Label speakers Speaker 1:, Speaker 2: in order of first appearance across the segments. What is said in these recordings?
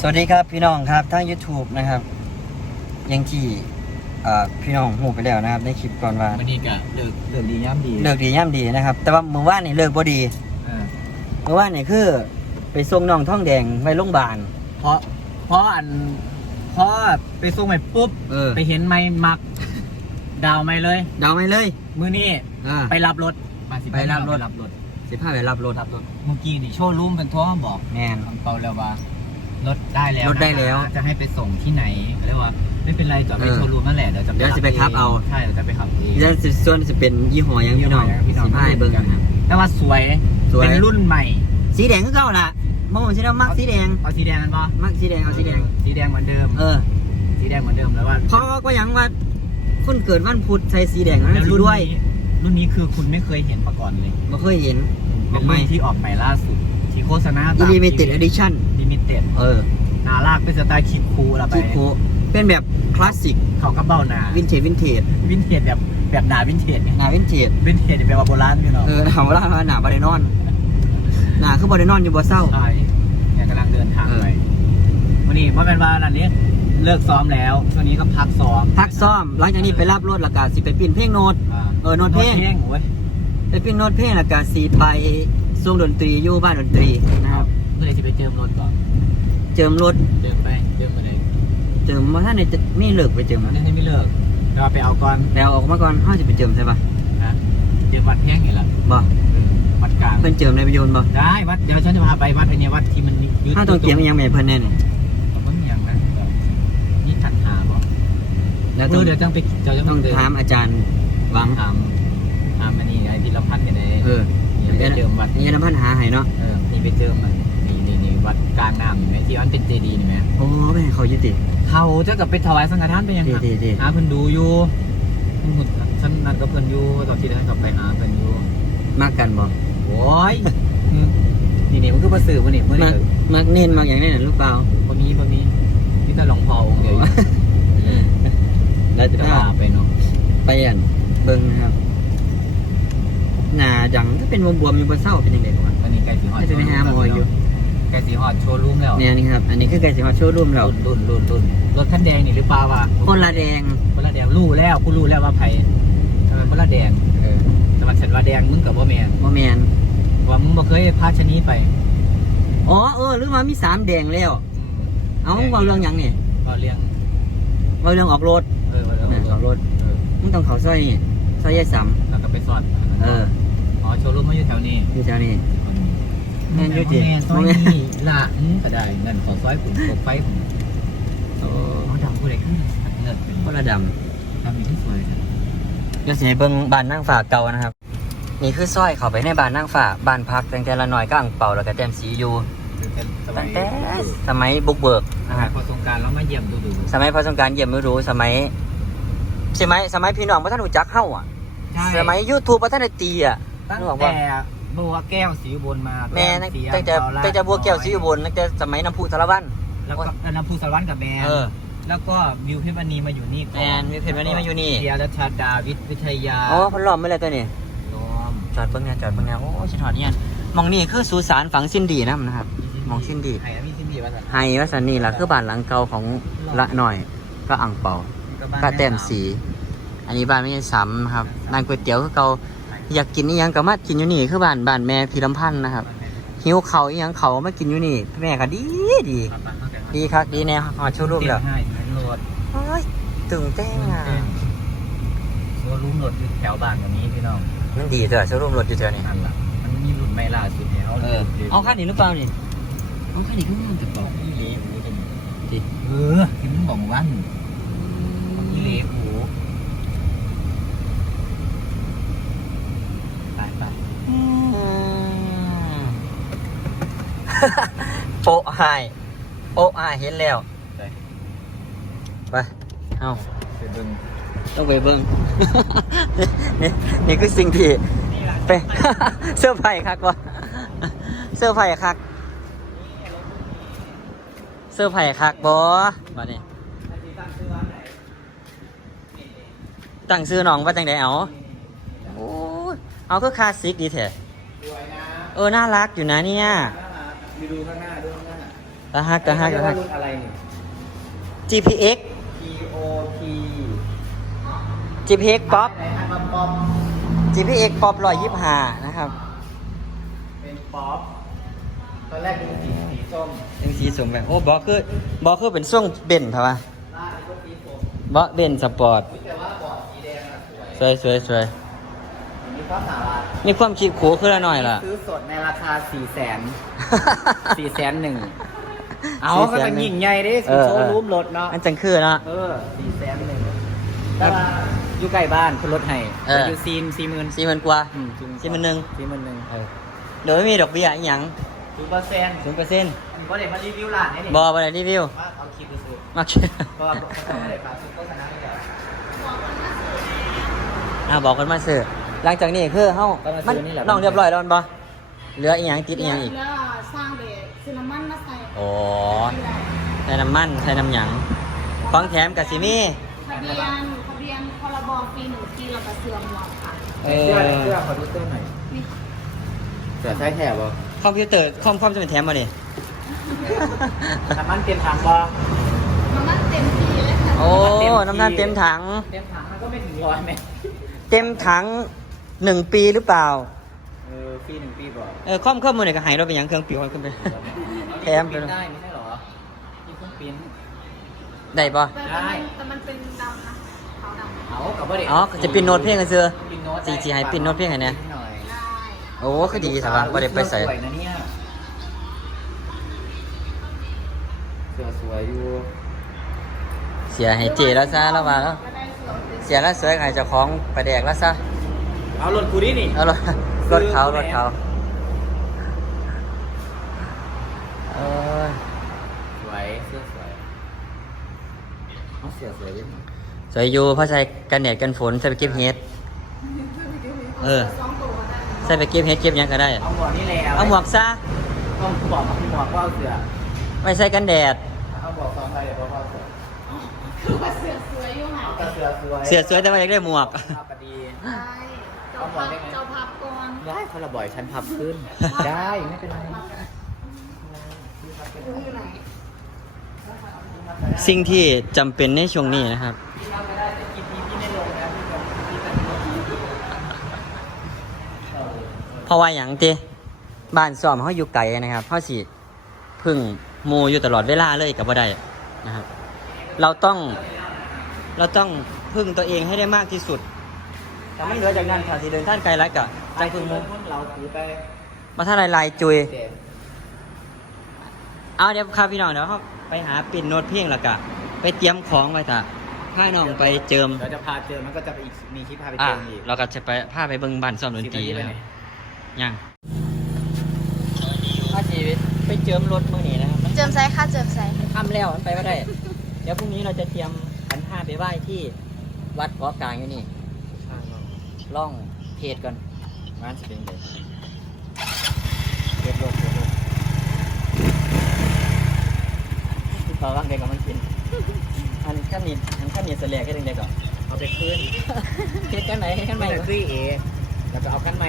Speaker 1: สวัสดีครับพี่น้องครับทั้ง YouTube นะครับอยังที่เอ่อพี่น้องหูไปแล้วนะครับในคลิปก่อนว่า
Speaker 2: วันนี้ก็เลิกเลิกดีย่ำดี
Speaker 1: เลิกดีย่ำดีนะครับ แต่ว่าเมื่อวานนี่เลิกบ่ดี
Speaker 2: อ่า
Speaker 1: เมื่อวานนี่คือ ไปส่งน้องท้องแดงไว้โรงพยาบาล
Speaker 2: เพราะเพราะอันเพราะไปส่งไปปุ๊บ
Speaker 1: เออ
Speaker 2: ไปเห็นไม่มัก ดาวไม่เลย
Speaker 1: เดาไม่เลย
Speaker 2: มือนี้
Speaker 1: อ่า
Speaker 2: ไปรับรถมาสิ
Speaker 1: ไปรับรถ
Speaker 2: รับรถ
Speaker 1: สิพาไปรับรถ
Speaker 2: รับรถเมื่อกี้นี่โชว์รูมเป็นทั่วบอก
Speaker 1: แมน
Speaker 2: อังเปาแล้วว่า รถได้แล้ว
Speaker 1: รถได้แล้ว
Speaker 2: นะคะจะให้ไปส่งที่ไหนเรียกว่า ไม่เป็นไรจอดไป
Speaker 1: เออ
Speaker 2: โชว์รูมนั่นแหละเดี๋ยวจะ
Speaker 1: เดี๋ยวจะไปขับเอา
Speaker 2: ใช่เดี๋ยวจะไปขับเอง
Speaker 1: แล้วสิส่วนจะเป็นยี่ห้อหยังพี่น้อง
Speaker 2: พี่น้อง
Speaker 1: สิพาให้เบิ่งนะครับ
Speaker 2: แต่ว่าสวย
Speaker 1: สวย
Speaker 2: เป็นรุ่นใหม่
Speaker 1: สีแดงก็เก่าล่ะมองสิเรามักสีแดง
Speaker 2: เอาสีแดงกันปะ
Speaker 1: มักสีแดงเอาสีแดง
Speaker 2: สีแดงเหมือนเดิม
Speaker 1: เออ
Speaker 2: สีแดงเหมือนเดิมแล้วว่า
Speaker 1: เพราะว่าหยังว่าคนเกิดวันพุธใส่สีแดง
Speaker 2: แล้
Speaker 1: นั่
Speaker 2: วน
Speaker 1: สี
Speaker 2: รุ่น
Speaker 1: ด้วย
Speaker 2: นี้รุ่นนี้คือคุณไม่เคยเห็นมาก่อนเลย
Speaker 1: บ่เคยเห็นอ
Speaker 2: เป็
Speaker 1: อนก
Speaker 2: รุ่
Speaker 1: ใหม่
Speaker 2: นที่ออกใหม่ล่าสุดที่ โฆษณา
Speaker 1: อี
Speaker 2: ตาม
Speaker 1: ลิมิเต็ดอดิชั่น
Speaker 2: ลิมิเต็ด
Speaker 1: เออ
Speaker 2: นาลากเป็นสไตล์คิดคูละไป
Speaker 1: ที่โคเป็นแบบคลาสสิก
Speaker 2: เขาก็เบ้าหนา
Speaker 1: วินเทจวินเทจ
Speaker 2: วินเทจแบบแบบหนาวินเทจเนี่ย
Speaker 1: หนาวินเทจ
Speaker 2: วินเทจแบบว่าโบราณพี่น้อง
Speaker 1: เออถามว่าว่าหนาบาไดนอนหนาคือบาไดนอนอยู่บ่เศร้า
Speaker 2: ใช่เนี่ยกำลังเดินทาง
Speaker 1: เออ
Speaker 2: ไปวันนี้ว่าเป็นว่าอันนี้เลิกซ้อมแล้วช่วงนี้ก็พักซ้อม
Speaker 1: พักซ้อม หลังจากนี้ไปรับรถแล้วก็สิไปปิ่นเพลงโน้ตาเออโน้ตเพลง
Speaker 2: โน้ตโว้ย
Speaker 1: ไปปิ่นโน้ตเพลงแล้วก็สิไป ส่งดนตรีอยู่บ้านดนตรีนะครับ
Speaker 2: เมื่อไหรจะไปเจิมรถก่อน
Speaker 1: เจิมรถ
Speaker 2: เจิมไปเจิมมาเลย
Speaker 1: เจิมว่าท่านในจะไม่เลิกไปเจิม
Speaker 2: ตอนนี้ไม่เลิกเราไปเอาก่อน
Speaker 1: แล้วออกมาก่อนห้าจะไปเจิมใช่ปะ
Speaker 2: นะเจิมวัดเพียงนี่แหละ
Speaker 1: บ่
Speaker 2: วัดกลาง
Speaker 1: เพิ่นเจิมในประโยชน์บ่
Speaker 2: ได้วัดเดี๋ยวฉันจะพาไปวัดอันเนี้ยวัดที่มันยึด
Speaker 1: ถ้าต้องเกียมอิหยังแม่เพิ่นแน่นี่
Speaker 2: ผมว่ามีอย่างนั้นนี่ถัดหาบอก
Speaker 1: แล้ว
Speaker 2: เอ
Speaker 1: ต้อง
Speaker 2: อเดี๋ยวต้องไปเดี๋ยวจะ
Speaker 1: ต้อง
Speaker 2: เดิน
Speaker 1: ถามอาจารย์หวัง
Speaker 2: ถามถามอันนี้ไอ้พิรพัฒน์กันเลย
Speaker 1: เออ
Speaker 2: นี่ ไปเจิมวัด
Speaker 1: นี่น้ำพันหาให้เนาะ
Speaker 2: เออนี่ไปเจิมมันนี่นี่นี่วัดกลางน้ำเห็นไหมที่มันเป็นเจดีย์เห็นไหม
Speaker 1: โอ้ไปให้เขายุติ
Speaker 2: เขาจะกลับไปถวายสังฆทานไปยัง
Speaker 1: ดี
Speaker 2: ครับ
Speaker 1: ดีดี
Speaker 2: หาเพิ่นดูอยู่เพิ่นหุ่นฉันนั่นก็เพิ่นอยู่ตอนที่นั้นกลับไปหาเพิ่นอยู่
Speaker 1: มากกันบ่
Speaker 2: โอ้ยอืมนี่นี่มันคือประสื่อวันนี้เมื่อ
Speaker 1: มาก
Speaker 2: นี้
Speaker 1: มากเน้นมากอย่างนี้น่ะหรือเปล่า
Speaker 2: คนนี้คนนี้พี่ตาหลวงพ่อองค์เดียวอยู่
Speaker 1: แล้วจะ
Speaker 2: จะ
Speaker 1: พา
Speaker 2: พาไปเนาะ
Speaker 1: ไปอันเบิ่งนะครับ หน้าจังถ้าเป็นบวมๆอยู่บนเศร้าเป็นยังไงก่อน
Speaker 2: ตอนนี้ไก่สีหอด
Speaker 1: น่าจะไปหาหมออยู่
Speaker 2: ไก่สีหอดโชว์รูมแล้ว
Speaker 1: เนี่ยนี่ครับอันนี้คือไก่สิฮอดโชว์รูมเรา
Speaker 2: รุ่นรุ่นรุ่นรุ่นรถคันแดงนี่หรือเปล่าวะ
Speaker 1: คนละแดง
Speaker 2: คนละแดงรู้แล้วกูรู้แล้วว่าไผทำไมคนละแดง
Speaker 1: เออ
Speaker 2: แต่ว่าฉันว่าแดงมึงกับว่าแมน
Speaker 1: บ่แม่น
Speaker 2: ว่ามึงบ่เคยพาชะนีไป
Speaker 1: อ๋อเออหรือว่ามีสามแดงแล้ว เอามึงเว้าเรื่องหยังนี่
Speaker 2: ก็เลี้ยง
Speaker 1: เว้าเรื่องออกรถ
Speaker 2: เออเออเอ
Speaker 1: แม่นอ
Speaker 2: อ
Speaker 1: อกรถ
Speaker 2: เออ
Speaker 1: มึงต้องเข้าซอยนี่ซอยยายสำ
Speaker 2: แล้วก็ไปสอน
Speaker 1: เออ
Speaker 2: อ๋อ โชว์รูมมาอยู่แถวนี้
Speaker 1: อยู่แถวนี้ แม่นอยู่จิ
Speaker 2: แม่ซอยนี่ละอืมก็ได้เงินขอซอยผมกบไฟผม
Speaker 1: โอ้
Speaker 2: เขาดำผู้ใดขึ้นเงินเป็น
Speaker 1: คนละดำ
Speaker 2: ดำอยู่ที่สวยนะ
Speaker 1: เดี๋ยวสิให้เบิ่งบ้านนางฟ้าเก่านะครับ นี่คือซอยเข้าไปในบ้านนางฟ้าบ้านพักตั้งแต่ละหน่อยก็อังเป่าแล้วก็แต้มสีอยู่
Speaker 2: คือเป็นสมั
Speaker 1: ตั้
Speaker 2: ย
Speaker 1: งแต่สมัยบุกเบิก
Speaker 2: ส
Speaker 1: นะค
Speaker 2: มั
Speaker 1: รั
Speaker 2: ย
Speaker 1: บ
Speaker 2: พอสงกรารแล้วมาเยี่ยมดูดู
Speaker 1: สมัยพระสงกรารเยี่ยมไม่รู้สมัยใช่ไหมสมัยพี่น้องพระท่านรู้จักเฮ้าอะ สมัยยูทูบพระท่านได้ตีอะ
Speaker 2: ตั้ง
Speaker 1: นึกออกปะ
Speaker 2: แต่บัวแก้วสีอุบลมา
Speaker 1: แม่ตั้ง
Speaker 2: สีย
Speaker 1: แต่
Speaker 2: เกาลัด
Speaker 1: ตั้งแต่บัวแก้วสีอุบลตั้งแต่สมัยน้ำพุสารวัตร
Speaker 2: แล้วก็น้ำพุสารวัตรกับแมน
Speaker 1: เออ
Speaker 2: แล้วก็วิวเพชรมณีมาอยู่นี่ก่อ
Speaker 1: แมนวิวเพชรมณีมาอยู่นี่
Speaker 2: เดียรัชดาวิทย์วิทยา
Speaker 1: อ๋อพันล้อมไม่เลยตัวนี้
Speaker 2: ล้อม
Speaker 1: จอดเบิ่งเนี่ยจอดเบิ่งเนี่ยโอ้ชิถอดเนี่ยมองนี่คือสุสานฝังสิ้นดีนะนะครับมองสิ้นดี
Speaker 2: ไห้มีสิ้นดีป่ะสัน
Speaker 1: ไฮวัสันนี่ล่ะคือบ้านหลังเก่าของละหน่อยก็อ่างเป่าก็แต้มสี อันนี้บ้านไม่ใช่ซ้ำนะครับร้านก๋วยเตี๋ยวคือเก่า อยากกินนี่ยังก็มากินอยู่นี่คือบ้านบ้านแม่พีลำพันธ์นะครับหิวเขาวอีหยังเขามากินอยู่นี่แม่ก็ดีดี ดีครับดีแนวหอดชูรูปแล้ว
Speaker 2: ให้เห็นรถ
Speaker 1: โอ้ยตึงเต้งอะ
Speaker 2: ชัวรูมรถอยู่แถวบ้านกับนี้พี่น้อง
Speaker 1: มันดีเถอะชูรูปรถอยู่แถวนี้
Speaker 2: นั่นล่ะมันมีรุ่นไม่ล่าสุดเนี่ยเอา
Speaker 1: เออเอาคันนี้หรือเปล่านี่เอาคันนี้ก็มันจะบอก
Speaker 2: อีเล่หูจะ
Speaker 1: ดิ
Speaker 2: เออที่มึงบอกว่าอีเล่หูไปไป
Speaker 1: อืม โปะหายโปะหายเห็นแล้ว
Speaker 2: ไป
Speaker 1: ไปเอา
Speaker 2: ไปเบิ่ง
Speaker 1: ต้องไปเบิ้งนี่นี่คือสิ่งที่ไปเสื้อร์ไผ่คักวะเสื้อร์ไผ่คักเสื้อร์ไผ่คักบอมาเนี่ยตั้งซื้อน้องว่าจังไดเอาโอ้ยเอาก็คลาสสิกดีแท้
Speaker 2: สวยนะ
Speaker 1: เออ น่ารักอยู่นะเนี่ย
Speaker 2: มีดูข้างหน้าดูข้างหน้า
Speaker 1: กระฮักกระฮักกระฮัก
Speaker 2: รุ่นอะไรนี่
Speaker 1: GPX
Speaker 2: POP
Speaker 1: GPX Pop
Speaker 2: ไหนอันมาป๊อป
Speaker 1: GPX Pop ร้อยยี่ห้านะครับ
Speaker 2: เป็นป๊อป ตอนแรกดูสีสีส้ม
Speaker 1: ยังสีสมแบบโอ้บอคือบอคือเป็นช่วงเบนครับวะ
Speaker 2: ล่าเป็นก็สีส้ม
Speaker 1: บอเบนสปอร์ต
Speaker 2: แต่ว่าบอดสีแดงอะสวย
Speaker 1: สวยสวยสวย
Speaker 2: มีข้อสาระ
Speaker 1: มีความคิดขู่ขึ้นละหน่อยล่ะ
Speaker 2: ซื้อสดในราคา4ี่แสนสี่แสนหนึ่งเอา
Speaker 1: สี่
Speaker 2: ก็
Speaker 1: แสน
Speaker 2: จะ
Speaker 1: หนึ่ง
Speaker 2: ยิ่งใหญ่ดิ
Speaker 1: เอ
Speaker 2: สิ
Speaker 1: อ
Speaker 2: โชว์รูมรถเนาะ
Speaker 1: อันจังคือเนาะ
Speaker 2: เออสี่แสนหนึ่งแต่ว่าอยู่ใกล้บ้านคุณรถให้
Speaker 1: เออ
Speaker 2: แต่อยู่ซีนสี่หมื่น
Speaker 1: สี่หมื่นกว่า
Speaker 2: อืม
Speaker 1: สี่หมื่นหนึ่ง
Speaker 2: สี่หมื่นหนึ่ง
Speaker 1: เออโดยไม่มีดอกเบี้ยอหย่าง
Speaker 2: ศูนย์เปอร์เซ็นต์
Speaker 1: ศูนย์เปอร์เซ็นต์
Speaker 2: ก็เดี๋ยวมารีวิวร้านนี่นี่
Speaker 1: บออะไรรีวิว
Speaker 2: มาเอาคลิปไปซื้อ
Speaker 1: มาเชื่อ
Speaker 2: เพราะว่าเขาไม่ได้ฝากซื้อโฆษณาให้เดี๋ยว
Speaker 1: อ่าบอกคนมาซื้อ หลังจากนี้คือเฮ้า
Speaker 2: ก็มา
Speaker 1: มัน
Speaker 2: ซื้อนี่แหละ
Speaker 1: น้องเรียบร้อยแล้วมันบอเหลืออีกอย่างติดอีกอย่างอีก
Speaker 3: แล้วสร้างเบสซินนามอนมาใส่
Speaker 1: โอ้ใส่น้ำมันใส่น้ำหยังของแถมกับซิมี่
Speaker 3: ทะเบียนทะเบียนพรบปีหนึ่งปีแล้วก็เสื่อมหมดค่ะ
Speaker 1: เอ
Speaker 2: เสื้อ
Speaker 1: อ
Speaker 2: เสื้อขอดูเสื้อหน่อย
Speaker 3: นี่
Speaker 2: เสื้อใช้แถบบ่
Speaker 1: คอมพิวเตอร์คอมคอมจะเป็นแถมมาดิ
Speaker 2: น้ำมันเต็มถังบ่
Speaker 3: มันมันเต็มที่เลยค่ะ
Speaker 1: โอ้น้ำตาลเต็มถัง
Speaker 2: เต็มถังมันก็ไม่ถึงร้อยไหม
Speaker 1: เต็มถัง หนึ่งปีหรือเปล่า
Speaker 2: เออปีหนึ่งปีบ่
Speaker 1: เออคอมเครื่องมือเนี่ยก็หายเราไปหยังเครื่องปิวขึ้นไป แถมไป
Speaker 2: ปิ้น
Speaker 1: เลย
Speaker 2: ได้ไม่ใช่เหรอที่เครื่องปิ้น
Speaker 1: ได้ปะ
Speaker 3: แต่แต่มันแต่มันเป็นดำนะขาวดำ
Speaker 2: เอากับว่าเด็ก
Speaker 1: อ๋อจะปินโน้ตเพลงกันเสือ
Speaker 2: ปินโน้ต
Speaker 1: จีจีให้ปินโน้ตเพลงให้เนี่ย
Speaker 2: หน่อย
Speaker 3: ได้
Speaker 1: โอ้คือดีสบายก็ได้ไปใส่
Speaker 2: สวยนะเนี่ยเสื้อสวยอยู่
Speaker 1: เสียให้เจแล้วซะแล้วมาแล้ว
Speaker 3: ก็ได้เสื่อมเป็น
Speaker 1: เสียแล้วเสือให้เจ้าของไปแดกแล้วซะ
Speaker 2: เอารถกูดินี่
Speaker 1: เอารถรถเขารถเขาเออ
Speaker 2: สวยเสื้อสวยเอาเสื้อสวยดิ
Speaker 1: สวยอยู่เพราะใส่กันแดดกันฝนใส่ไปเก็บเห็ดเออ
Speaker 3: สองตัวได้
Speaker 1: ใส่ไปเก็บเห็ดเก็บหยังก็ได้
Speaker 2: เอาหมวกนี่แหละ
Speaker 1: เอาหมวกซะ
Speaker 2: ต้องบอกเอาหมวกว่าเอาเสื้อ
Speaker 1: ไม่ใส่กันแดด
Speaker 2: เอาหมวกสองใบเดี๋ยวเอาเสื้อ
Speaker 3: คือว่าเสือสวยอยู่ค่ะ
Speaker 2: เอาเสื้อสวย
Speaker 1: เสือสวยแต่ว่าอยากได้หมวก
Speaker 2: ภาพดี
Speaker 3: ได้เจ้าพับเจ้าพับก่อน
Speaker 2: ได้คนละบ่อยฉันพับขึ้น ได้ไม่เป็นไร
Speaker 3: อยู่ไหน
Speaker 1: สิ่งที่จำเป็นในช่วงนี้นะครับ
Speaker 2: พี่ทำไม่ได้แต่คลิปนี้พี่ไม่ลงนะพี่จะพี่จะเออ
Speaker 1: เพราะว่าอย่างเตบ้านซ้อมเขาอยู่ไกลนะครับเขาสิพึ่งหมูอยู่ตลอดเวลาเลยกับว่าได้นะครับ เราต้อง เราต้องพึ่งตัวเองให้ได้มากที่สุด แต่ไม่เหลือจากนั้นถ้าสิเดินท่านไกลแล้วกะจังพึ่งหมู
Speaker 2: เราถือไป
Speaker 1: มาท่านลายลายจุย
Speaker 2: เด็ด
Speaker 1: เอาเดี๋ยวครับพี่น้องเดี๋ยวเขาไปหาปิ่นโน้ตเพียงแล้วกะ ไปเตรียมของไว้ถ้าพาน้องไปเจิม
Speaker 2: เราจะพาเจอมันก็จะไปอีกมีคลิปพาไป
Speaker 1: อะ
Speaker 2: เจออีก
Speaker 1: เราก็จะไปพาไปเบิ่งบ้านซ้อมดนตรีนะครับยังพาชีวิตไปเจิมรถมื่อนี้นะครับมัน
Speaker 3: เจิมใส่ค่ะเจิมใส่
Speaker 1: ค่ำแล้วมันไปไม่ได้ เดี๋ยวพรุ่งนี้เราจะเตรียมขันห้าไปไหว้ที่วัดเกาะกลางอยู่นี่ ล่องเพจก่อนร้านสเป็นเลยเพจโลกเพจโลกพอว่างเด็กกับมันกินอันข้ามีอันข้ามีเสลียกแค่เด็กๆก่อน
Speaker 2: เอาไปคืน
Speaker 1: เพจกันไหนเพจกันไหน
Speaker 2: ไม่คุยเอแล้วก็เอากันใหม่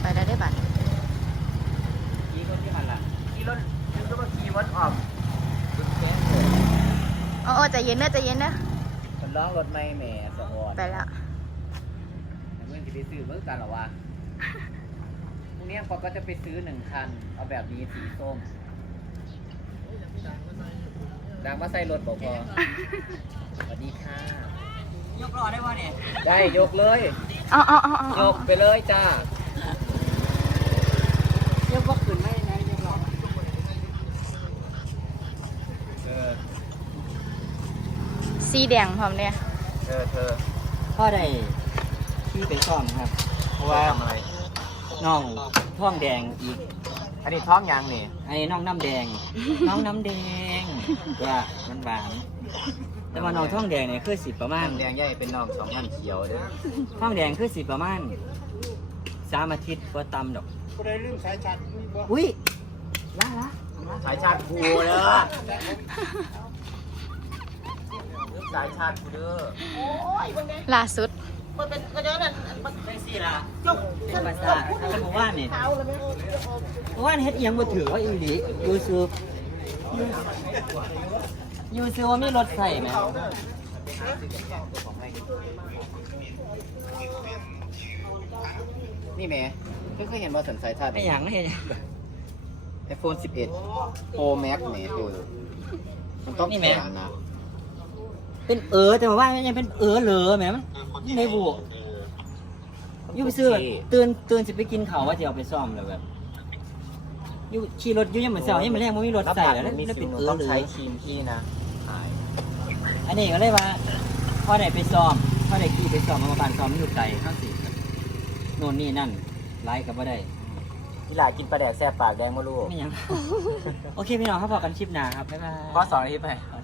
Speaker 3: ไปได้ได้บัตร
Speaker 2: ขี่รถที่มันล่ะขี่รถยูทูบขี่วัดออกสุดแก่เย
Speaker 3: โอ้ใจเย็นเนอะใจเย็นเนอะ
Speaker 2: ร้องรถไม่แหม่สะออน
Speaker 3: ไปแล้ว
Speaker 2: เพื่อนจะไปซื้อเมื่อกันเหรอวะพรุ่งนี้ปอก็จะไปซื้อหนึ่งคัน เอาแบบนี้สีส้มดังมาใส่รถบอกพอสวัสดีค่ะ
Speaker 1: ยกรอได้ป่ะเนี่ย
Speaker 2: ได้ยกเลย
Speaker 3: เอาเอาเอาเอา
Speaker 2: ย
Speaker 3: เอา
Speaker 2: กไปเลยจ้าย
Speaker 1: กว่าขึ้นไม่ได้ยกรอ
Speaker 2: เออ
Speaker 3: สีแดงพร้อมเนี่ย
Speaker 2: เธอเธอ
Speaker 1: พ่อได้ที่ไปซ่อมครับ เพราะว่า
Speaker 2: ทำอะไร
Speaker 1: น้องท้องแดงอีก
Speaker 2: อันนี้ท้องยังนี่
Speaker 1: อันนี้น้องน้ำแดง น้องน้ำแดงว่ามันหวานแต่ว่าน้องท้องแดงเนี่ยคือสิประมาณ
Speaker 2: น้ำแดงใหญ่เป็นน้องสองพันเขียวเด้อ
Speaker 1: ท้องแดงคือสิประมาณสามอาทิตย์ก็ตำดอก
Speaker 4: ก็ได้ลืมสายชัดบ่
Speaker 1: อุ้ยละละ
Speaker 2: สายชาติกูเด้อ สายชาติกูเด้อ
Speaker 3: ล่าสุด
Speaker 2: ป
Speaker 4: มันเป็นก็ย้อนนั่นมัน
Speaker 1: จังซี่ล่ะ
Speaker 4: จก
Speaker 1: เป็นภาษาถ้าหมู่บ้านนี่หมู่บ้านเฮ็ดอีหยังบ่ถือว่าอีหลีอยู่ซื้ออยู่ซื้อว่ามีรถใส่ไหม
Speaker 2: นี่แหม่เพิ่งเคยเห็นว่าสันไซทัด
Speaker 1: ไม่หยังเฮ็ดหยัง
Speaker 2: ไอโฟน11 Pro Max แหม่เออมันต้อง
Speaker 1: นี่แหม่
Speaker 2: แข็งนะ
Speaker 1: เป็นเออแต่ว่ามันยังเป็นเออเหลอแหมมันในบุอยู่ไปซื้อแบบตื่นตื่นสิไปกินข้าวว่าจะเอาไปซ่อมแล้วแบบอยู่ขี่รถอยู่ยังเหมือนเสายังเหมือนแรกมันมีรถใส่แล้วแล้ว
Speaker 2: มี
Speaker 1: แล้ว
Speaker 2: สิ่
Speaker 1: เป็
Speaker 2: ง
Speaker 1: น
Speaker 2: หนู
Speaker 1: เออ
Speaker 2: ต้อง
Speaker 1: เหล
Speaker 2: ใช้
Speaker 1: อ
Speaker 2: ครีมพี่นะขาย
Speaker 1: อันนี้ก็เลยว่าพอได้ไปซ้อมพอได้ขี่ไปซ้อมมาบ้านซ้อมอยู่ไกลเข้าสิโน่นนี่นั่นไล่ก็บ่ได้
Speaker 2: พี่หลากินปลาแดกแซ่บปากแดงมาลูก
Speaker 1: ไม่หยัง โอเคพี่น้องครับพอกันคลิปหน้าครับ บ๊ายบาย
Speaker 2: ก็สอนอาทิตย์ไป
Speaker 1: เอ